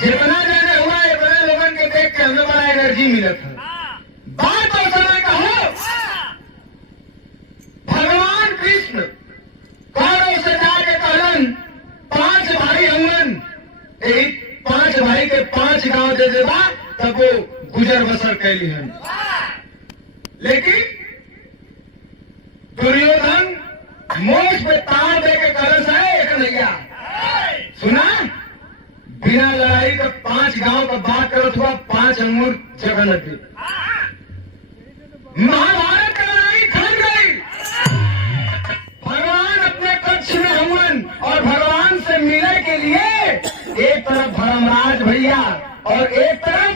जितना जाने हुआ इतना लोगन के देख के हमें बड़ा एनर्जी मिलत है। बात और समय का हो, भगवान कृष्ण कौरव से जाके कहलन 5 भाई हुवन, 5 भाई के 5 गांव दे देबा तब वो गुजर बसर कैली हन। लेकिन दुर्योधन मोछ पे तार दे के कलश है एक नैया सुना, बिना लड़ाई का 5 गांव का बात करत हुआ 5 अंगूर जगह न दी। महाभारत की लड़ाई थम गई। भगवान अपने कक्ष में हुवन और भगवान से मिलने के लिए एक तरफ धर्मराज भैया और एक तरफ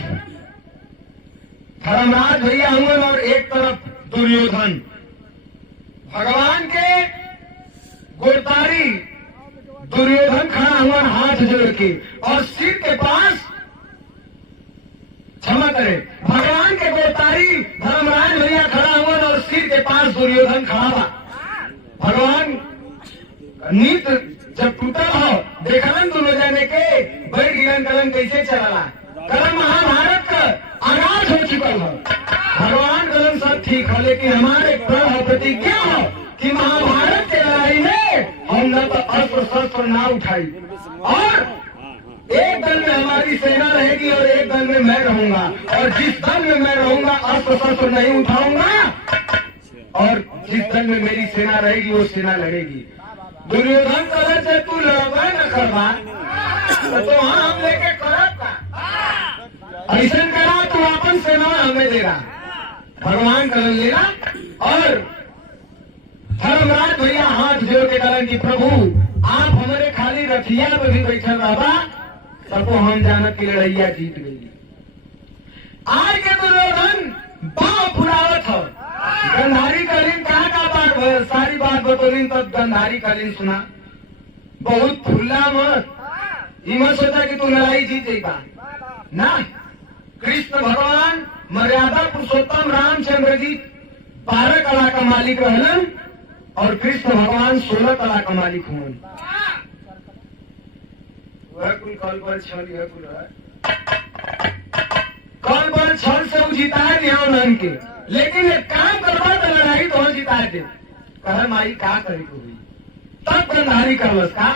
धर्मराज भैया हुवन और एक तरफ दुर्योधन। भगवान के गुरतारी दुर्योधन खड़ा हुआ हाथ जोड़ के और सिर के पास, क्षमा करे, भगवान के गुरतारी धर्मराज भैया खड़ा हुआ और सिर के पास दुर्योधन खड़ा हुआ। भगवान नीत जब टूटल हो देखलन दोनों जाने के बैठ गिलन कलन कैसे चला कलम महाभारत का आगाज हो चुकल हो। भगवान कलम सब ठीक हो, लेकिन हमारे प्रण प्रतिज्ञा हो कि महाभारत के लड़ाई में हम न तो अस्त्र शस्त्र ना उठाई और एक दल में हमारी सेना रहेगी और एक दल में मैं रहूंगा, और जिस दल में मैं रहूंगा अस्त्र शस्त्र नहीं उठाऊंगा और जिस दल में मेरी सेना रहेगी वो सेना लड़ेगी। दुर्योधन कलर से तू लड़वा न करवा तो हाँ हम लेके करब का ऐसा करा तू अपन सेना हमें दे रहा। भगवान कलन लेना और धर्मराज भैया हाथ जोड़ के कलन की प्रभु आप हमारे खाली रथिया पे भी बैठल रहा सबको हम जानत की लड़ैया जीत गई। आज के दुर्योधन बाव फुलावत हो गंधारी कालीन कहा बात सारी बात बतौलीन तब गंधारी कालीन सुना बहुत फुल्ला मत मत सोचा कि तू लड़ाई जीत जाएगा ना। कृष्ण भगवान मर्यादा पुरुषोत्तम रामचंद्र जी 12 कला का मालिक रहलन और कृष्ण भगवान 16 कला का मालिक हुए। वह कुल कल पर छल यह कुल कल पर छल से वो जिताए नहीं के, लेकिन एक काम करवा तो लड़ाई तो जिताए थे। कह माई का करे को हुई तब गंधारी करवस का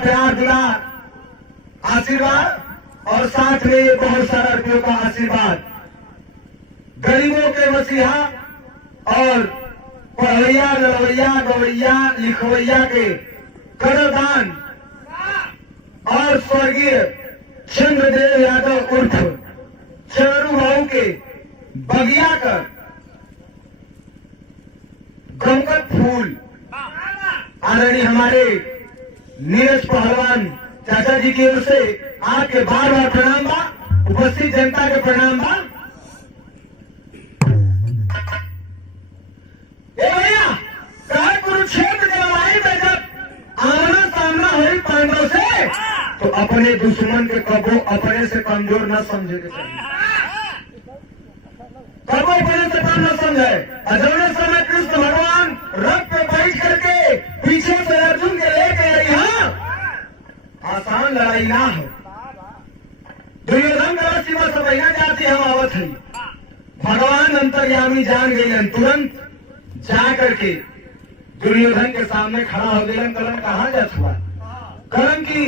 प्यार दुलार आशीर्वाद और साथ में ये बहुत सारा रुपयों का आशीर्वाद गरीबों के मसीहा और पढ़वैया लड़वैया गवैया लिखवैया के कदरदान और स्वर्गीय चंद्रदेव यादव उर्फ चरू भाऊ के बगिया कर गमगत फूल आदरणीय हमारे नीरज पहलवान चाचा जी की ओर से आपके बार बार प्रणाम बा, उपस्थित जनता के प्रणाम बा। भैया कहा कुरुक्षेत्र के लड़ाई में जब आमना सामना हुई पांडवों से तो अपने दुश्मन के कबो अपने से कमजोर न समझे के चाहिए, कबो अपने से कम न समझे। अजौने समय कृष्ण भगवान रथ पे बैठ करके पीछे से अर्जुन के लेके आई, आसान लड़ाई ना हो। दुर्योधन का सीमा सब ना जाती हम आवत है, भगवान अंतर्यामी जान गए, तुरंत जा करके दुर्योधन के सामने खड़ा हो गए। कलम कहाँ जात हुआ, कलम की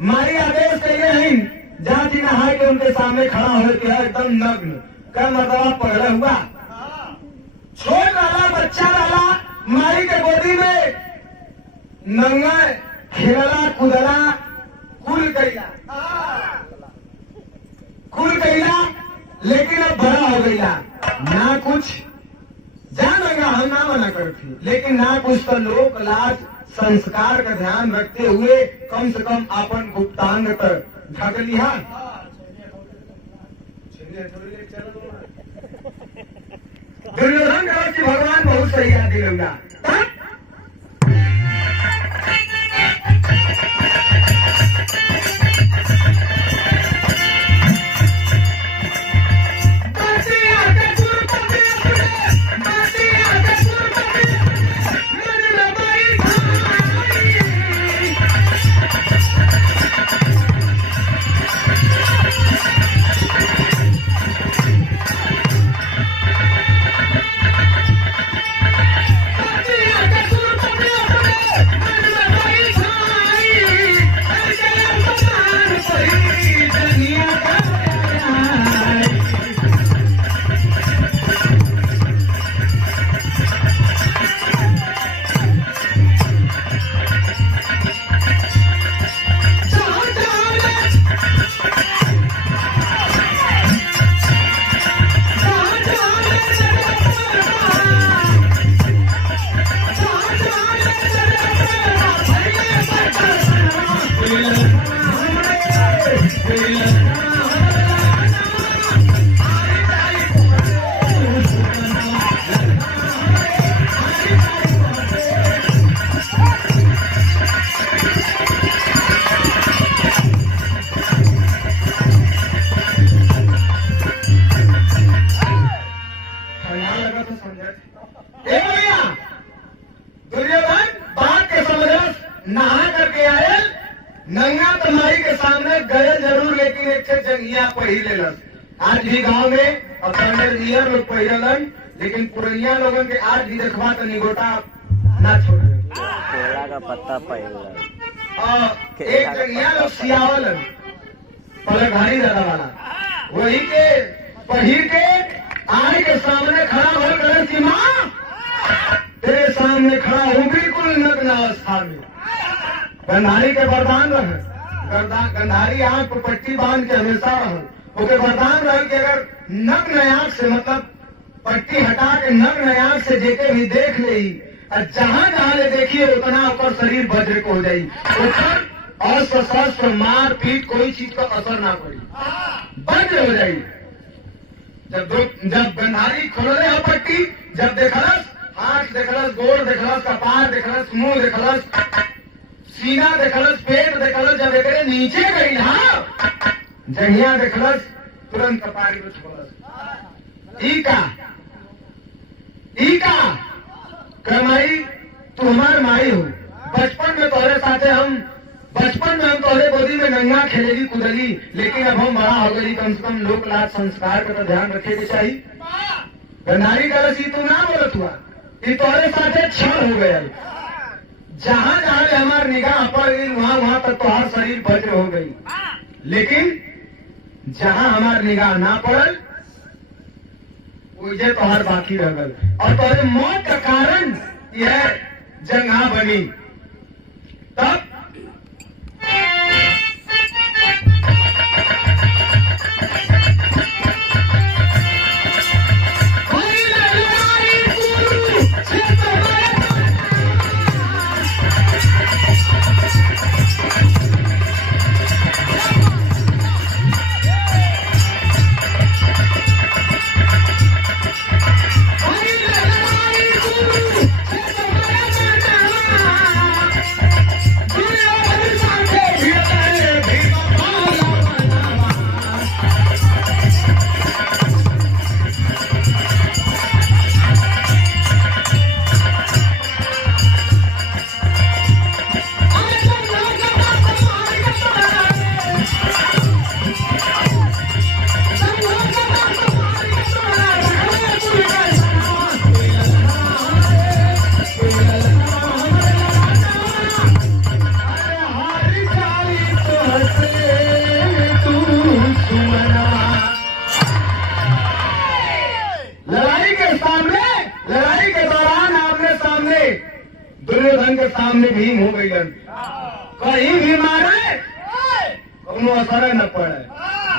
मारी आदेश के लिए जाति नहा के उनके सामने खड़ा हो गया एकदम नग्न, का मर्दवा पगड़ा हुआ, छोड़ डाला, बच्चा डाला, मारी के गोदी में नंगा खेला कुदला कुल कैला, लेकिन अब बड़ा हो गया ना कुछ जान लगा, हम ना मना करती, लेकिन ना कुछ तो लोक लाज संस्कार का ध्यान रखते हुए कम से कम अपन गुप्तांग तक ढक लिया। दुर्योधन का कि भगवान बहुत सही याद दिलौला। दुर्योधन बात के समझ नहा करके आए, नंगा तुम्हारी के सामने गए जरूर, लेकिन एक जंगिया पहले आज भी गांव में और नियर लोग पहलन, लेकिन पुरनिया लोगों के आज भी देखवा तो निगोटा ना छोड़े, केला का पत्ता पहले एक जंगिया लोग सियावल पलघारी दादा वाला वही के पहिर के आने के सामने खड़ा हो गए कि माँ तेरे सामने खड़ा हूँ बिल्कुल नग्न अवस्था में। गंधारी के वरदान रहे, गंधारी आंख को पट्टी बांध के हमेशा रहे, ओके वरदान रहे कि अगर नग्न आंख से मतलब पट्टी हटा के नग्न आंख से जेके भी देख ले, जहां जहां ले देखिए उतना ऊपर शरीर वज्र को हो जाये, ऊपर अस्त्र शस्त्र मार पीट कोई चीज का असर ना पड़ी, वज्र हो जाये। जब गंधारी खोले हो पट्टी, जब देखलस आंख देखलस, गोड़ देखलस, कपार देखलस, मुंह देखलस, सीना देखलस, पेट देखलस, जब एक नीचे गई ना जंगिया देखलस, तुरंत कपारी में छोड़लस। ईका कमाई तू हमार माई हो, बचपन में तोहरे साथे हम तोहरे गोदी में नंगा खेलेगी कुदली, लेकिन अब हम बड़ा हो गई, कम से कम लोक लाज संस्कार का तो ध्यान रखे के चाहिए। गंधारी गलत तू ना बोलत हुआ, तोहरे साथे क्षण हो गया, जहां जहां हमार निगाह पड़ गई वहां वहां लेकिन जहां हमार निगाह ना पड़ल उजे तोहर बाकी रह गल और तोहरे मौत का कारण यह जंगा बनी। तब लड़ाई के दौरान आपने सामने दुर्योधन के सामने भीम हो गई, कहीं भी मारे कोनो असर न पड़े।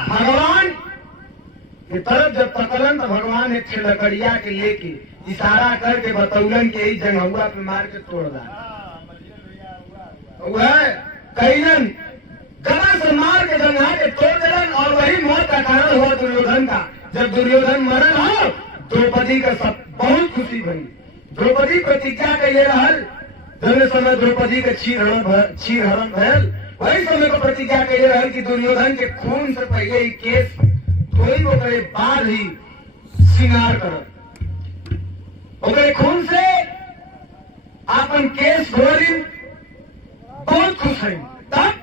भगवान की तरफ जब तकलन तो भगवान एक लकड़िया के लेके इशारा करके बतौलन के ही जंगहुआ पे मार के तोड़ दा। वह कैलन गला से मार के जंगहा के तोड़ देलन और वही मौत का कारण हुआ दुर्योधन का। जब दुर्योधन मरल हो द्रौपदी का सब बहुत खुशी भई। द्रौपदी प्रतिज्ञा कैले रहल, जब समय द्रौपदी के क्षीर हरण भयल वही समय को प्रतिज्ञा कैले रहल कि दुर्योधन के खून से पहले ही केस धोई ओकरे बाद ही श्रृंगार करब, ओकरे खून से आपन केस धोरी। बहुत खुश है। तब